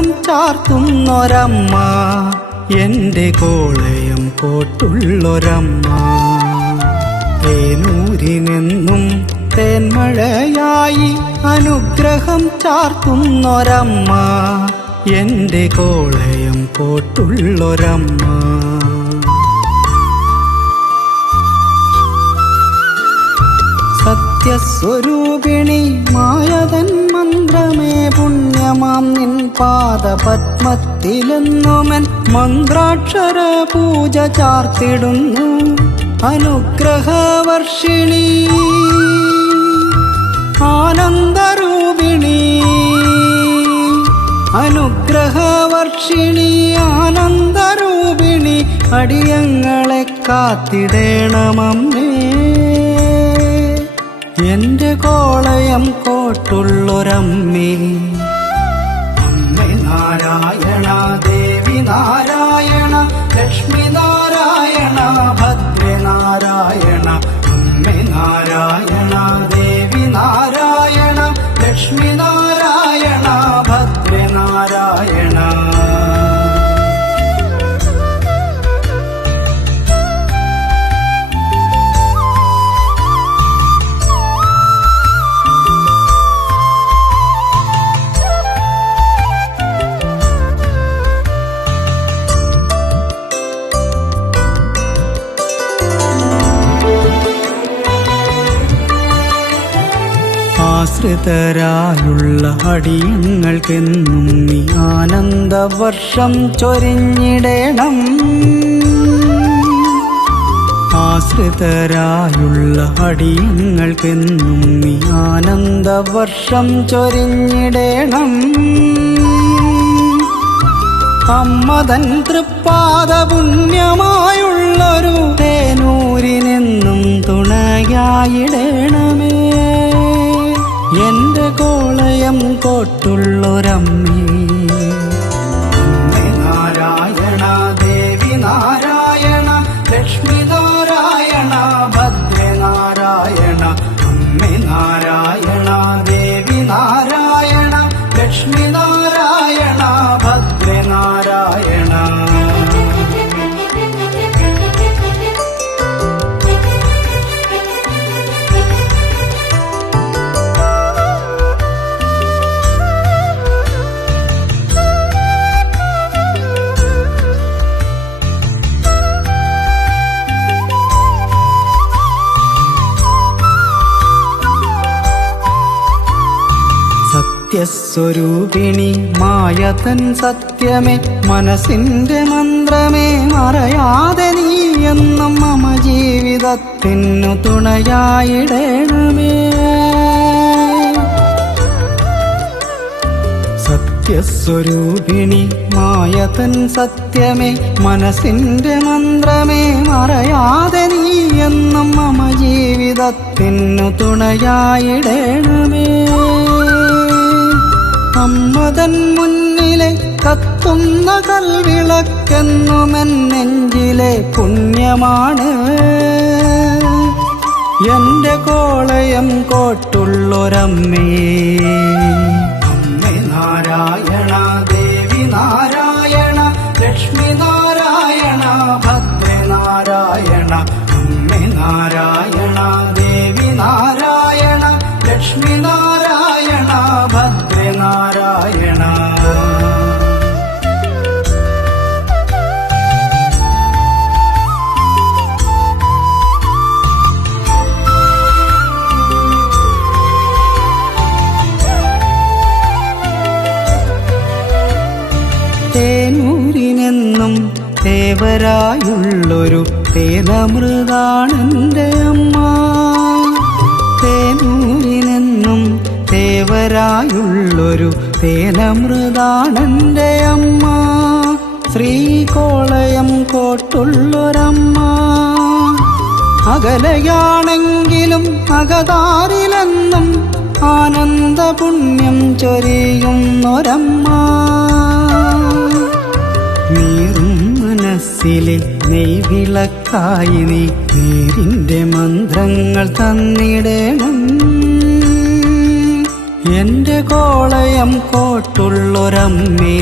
അനുഗ്രഹം ചാർത്തുന്നൊരമ്മ, എന്റെ കോളയം കോട്ടുള്ളൊരമ്മ. തേനൂരിനെന്നും തേന്മഴയായി അനുഗ്രഹം ചാർത്തുന്നൊരമ്മ, എന്റെ കോളയം കോട്ടുള്ളൊരമ്മ. സത്യസ്വരൂപിണി മായതൻ മന്ത്രമേ, പുണ്യമാം നിൻ പാദപത്മത്തിലെന്നുമൻ മന്ത്രാക്ഷര പൂജ ചാർത്തിടുന്നു. അനുഗ്രഹവർഷിണി ആനന്ദരൂപിണി, അനുഗ്രഹവർഷിണി ആനന്ദരൂപിണി, അടിയങ്ങളെ കാത്തിടേണമമ്മേ, എന്റെ കോളയം കോട്ടുള്ളൊരമ്മേ. അമ്മേ നാരായണ, ദേവി നാരായണ, ലക്ഷ്മി നാരായണ, ഭദ്രേ നാരായണ. അമ്മേ നാരായണ, ദേവി നാരായണ, ലക്ഷ്മി നാരായണ, ഭദ്രേ നാരായണ. ആശ്രിതരായുള്ള അടിയങ്ങൾക്കെന്നും നീ ആനന്ദവർഷം ചൊരിഞ്ഞിടേണം. ആശ്രിതരായുള്ള അടിയങ്ങൾക്കെന്നും നീ ആനന്ദവർഷം ചൊരിഞ്ഞിടേണം. അമ്മതൻ തൃപ്പാദ പുണ്യമായുള്ളൊരു തേനൂരിനെന്നും തുണയായിടേണമേ, എന്റെ കോളയം കോട്ടുള്ളൊരമ്മേ. അമ്മേ നാരായണ, ദേവി നാരായണ, ലക്ഷ്മി നാരായണ, ഭദ്രേ നാരായണ. അമ്മേ നാരായണ, ദേവി നാരായണ, ലക്ഷ്മി നാരായണ, ഭദ്രേ നാരായണ. സത്യസ്വരൂപിണി മായതൻ സത്യമേ, മനസ്സിന്റെ മന്ത്രമേ, മറയാതെ നീ എന്നും മമ ജീവിതത്തിനു തുണയായിടേണമേ. സത്യസ്വരൂപിണി മായതൻ സത്യമേ, മനസ്സിന്റെ മന്ത്രമേ, മറയാതെ നീ എന്നും മമ ജീവിതത്തിനു തുണയായിടേണമേ. അമ്മതൻ മുന്നിലെ കത്തുന്ന കൽവിളക്കെന്നുമെൻ നെഞ്ചിലെ പുണ്യമാണ്, എന്റെ കോളയം കോട്ടുള്ളൊരമ്മേ. അമ്മേ നാരായണ, ദേവി നാരായണ, ലക്ഷ്മി നാരായണ, ഭദ്രേ നാരായണ. അമ്മേ നാരായണ, ദേവി നാരായണ, ലക്ഷ്മി നാരായണ, ഭദ്രേ നാരായണ. തേനൂരിനെന്നും തേവരായുള്ളൊരു തേനമൃതാണെന്റെ അമ്മ, തേനൂരിനെന്നും തേവരായുള്ളൊരു തേനമൃതാണെന്റെ അമ്മ, ശ്രീകോളയം കോട്ടുള്ളൊരമ്മ. അകലയാണെങ്കിലും അകതാരിലെന്നും ആനന്ദപുണ്യം ചൊരിയുന്നൊരമ്മ, നീറും മനസ്സിലെ നെയ്വിളക്കായി നീ നേരിന്റെ മന്ത്രങ്ങൾ തന്നിടണം. എന്റെ കോളയം കോട്ടുള്ളൊരമ്മേ